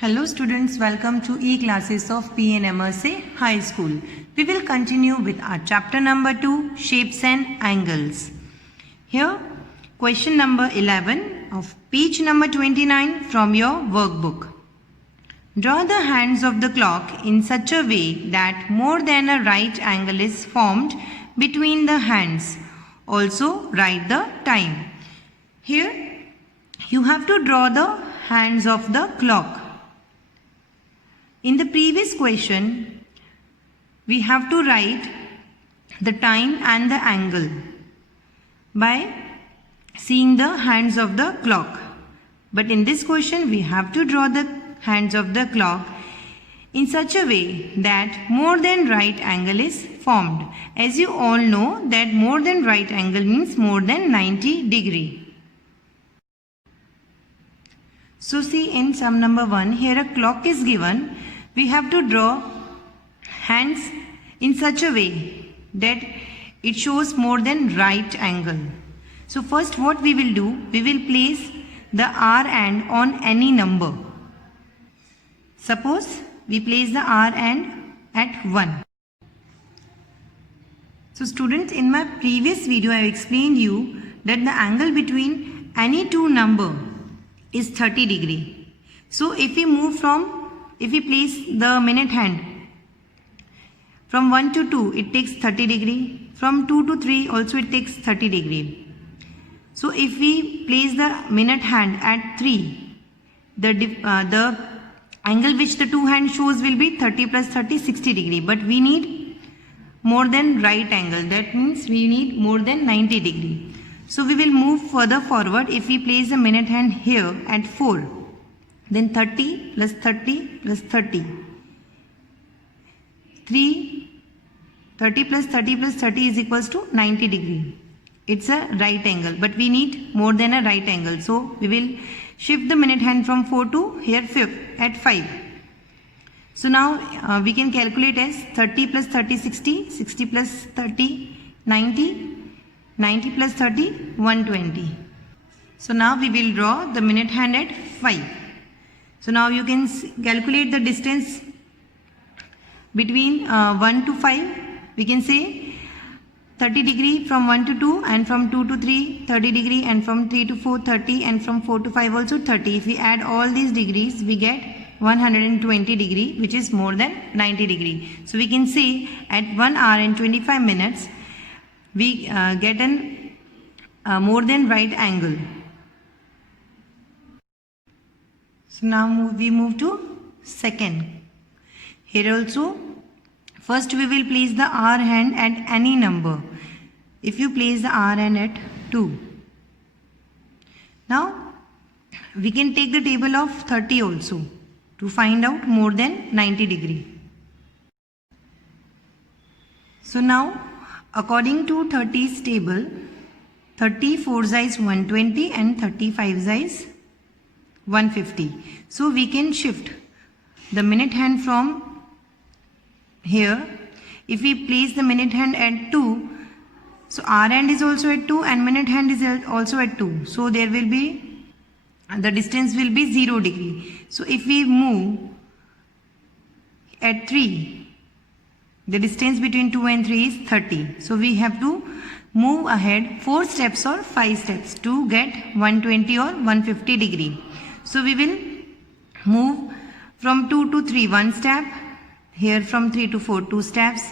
Hello students, welcome to e-classes of PNMRC High School. We will continue with our chapter number 2, Shapes and Angles. Here, question number 11 of page number 29 from your workbook. Draw the hands of the clock in such a way that more than a right angle is formed between the hands. Also, write the time. Here, you have to draw the hands of the clock. In the previous question, we have to write the time and the angle by seeing the hands of the clock. But in this question, we have to draw the hands of the clock in such a way that more than right angle is formed. As you all know that more than right angle means more than 90 degree. So see in sum number 1, here a clock is given. We have to draw hands in such a way that it shows more than right angle. So first what we will do, we will place the R and on any number. Suppose we place the R and at 1. So students, in my previous video I have explained you that the angle between any two number is 30 degree. So if we place the minute hand from 1 to 2, it takes 30 degree. From 2 to 3 also it takes 30 degree. So if we place the minute hand at 3, the angle which the two hands shows will be 30 plus 30, 60 degree. But we need more than right angle. That means we need more than 90 degree. So we will move further forward. If we place the minute hand here at 4, then 30 plus 30 plus 30. 30 plus 30 plus 30 is equals to 90 degree. It's a right angle, but we need more than a right angle. So we will shift the minute hand from 4 to here at 5. So now we can calculate as 30 plus 30, 60, 60 plus 30, 90, 90 plus 30, 120. So now we will draw the minute hand at 5. So now you can calculate the distance between 1 to 5. We can say 30 degree from 1 to 2, and from 2 to 3 30 degree, and from 3 to 4 30, and from 4 to 5 also 30. If we add all these degrees, we get 120 degree, which is more than 90 degree. So we can say at 1 hour and 25 minutes we get an more than right angle. So now we move to second. Here also, first we will place the R hand at any number. If you place the R hand at 2. Now we can take the table of 30 also to find out more than 90 degree. So now according to 30's table, 30 4's is 120 and 35's is 150. So we can shift the minute hand from here. If we place the minute hand at 2, so R hand is also at 2 and minute hand is also at 2. So there will be, the distance will be 0 degree. So if we move at 3, the distance between 2 and 3 is 30. So we have to move ahead 4 steps or 5 steps to get 120 or 150 degree. So we will move from 2 to 3 1 step, here from 3 to 4 2 steps,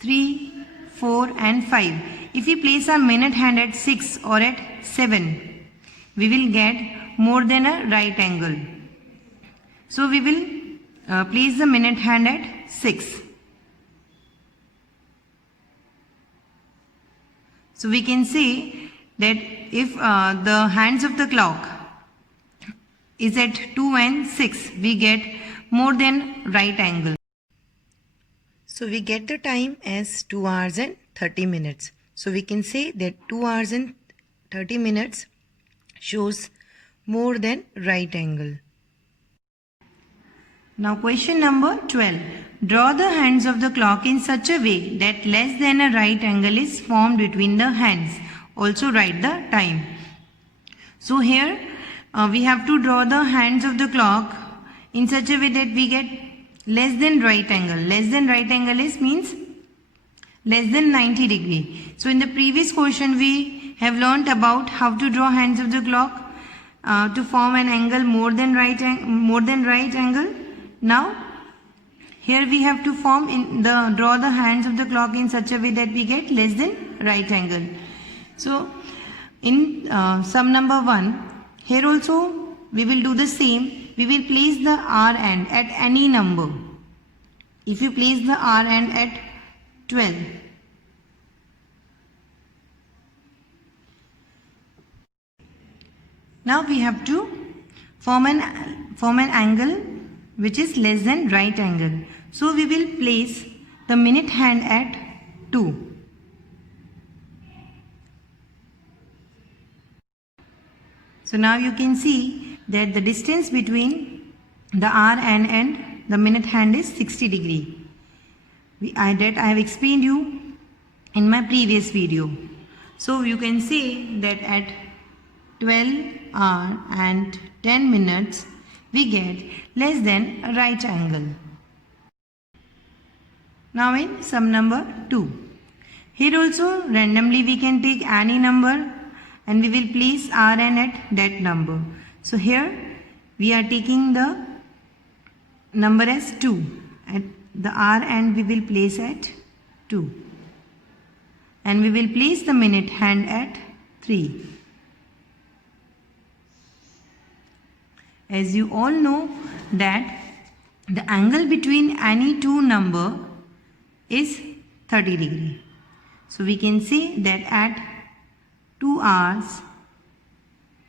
3, 4 and 5. If we place our minute hand at 6 or at 7, we will get more than a right angle. So we will place the minute hand at 6. So we can say that if the hands of the clock is at 2 and 6, we get more than right angle. So we get the time as 2 hours and 30 minutes. So we can say that 2 hours and 30 minutes shows more than right angle. Now question number 12. Draw the hands of the clock in such a way that less than a right angle is formed between the hands. Also write the time. So here we have to draw the hands of the clock in such a way that we get less than right angle. Less than right angle means less than 90 degree. So in the previous question we have learnt about how to draw hands of the clock to form an angle more than right angle. Now here we have to draw the hands of the clock in such a way that we get less than right angle. So in sum number 1, here also we will do the same. We will place the R end at any number. If you place the R end at 12, now we have to form an angle which is less than right angle. So we will place the minute hand at 2. So now you can see that the distance between the R and the minute hand is 60 degree. I have explained you in my previous video. So you can say that at 12 hours and 10 minutes we get less than a right angle. Now in sum number 2. Here also randomly we can take any number and we will place Rn at that number. So here we are taking the number as 2. At the Rn we will place at 2. And we will place the minute hand at 3. As you all know that the angle between any two number is 30 degree. So we can say that at 2 hours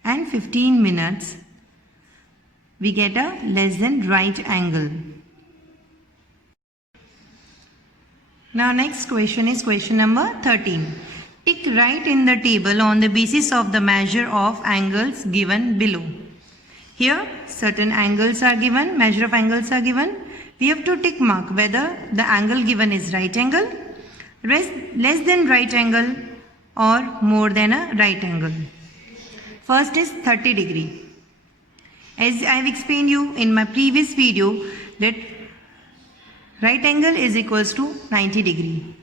and 15 minutes we get a less than right angle. Now next question is question number 13. Tick right in the table on the basis of the measure of angles given below. Here certain angles are given, measure of angles are given. We have to tick mark whether the angle given is right angle, less than right angle or more than a right angle. First is 30 degree. As I have explained you in my previous video that right angle is equals to 90 degree.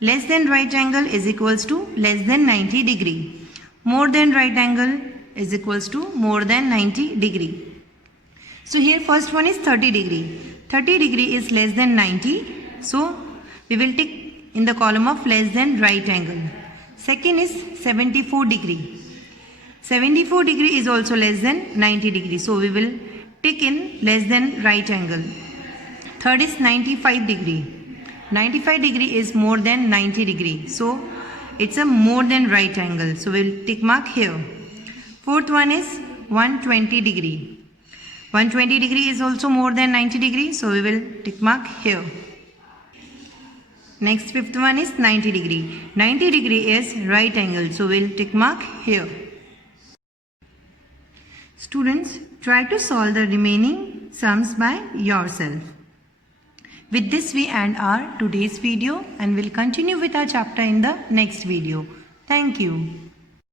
Less than right angle is equals to less than 90 degree. More than right angle is equals to more than 90 degree. So here first one is 30 degree. 30 degree is less than 90. So we will tick in the column of less than right angle. Second is 74 degree. 74 degree is also less than 90 degree. So we will tick in less than right angle. Third is 95 degree. 95 degree is more than 90 degree. So it's a more than right angle. So we'll tick mark here. Fourth one is 120 degree. 120 degree is also more than 90 degree. So we will tick mark here. Next fifth one is 90 degree. 90 degree is right angle. So we'll tick mark here. Students, try to solve the remaining sums by yourself. With this we end our today's video and will continue with our chapter in the next video. Thank you.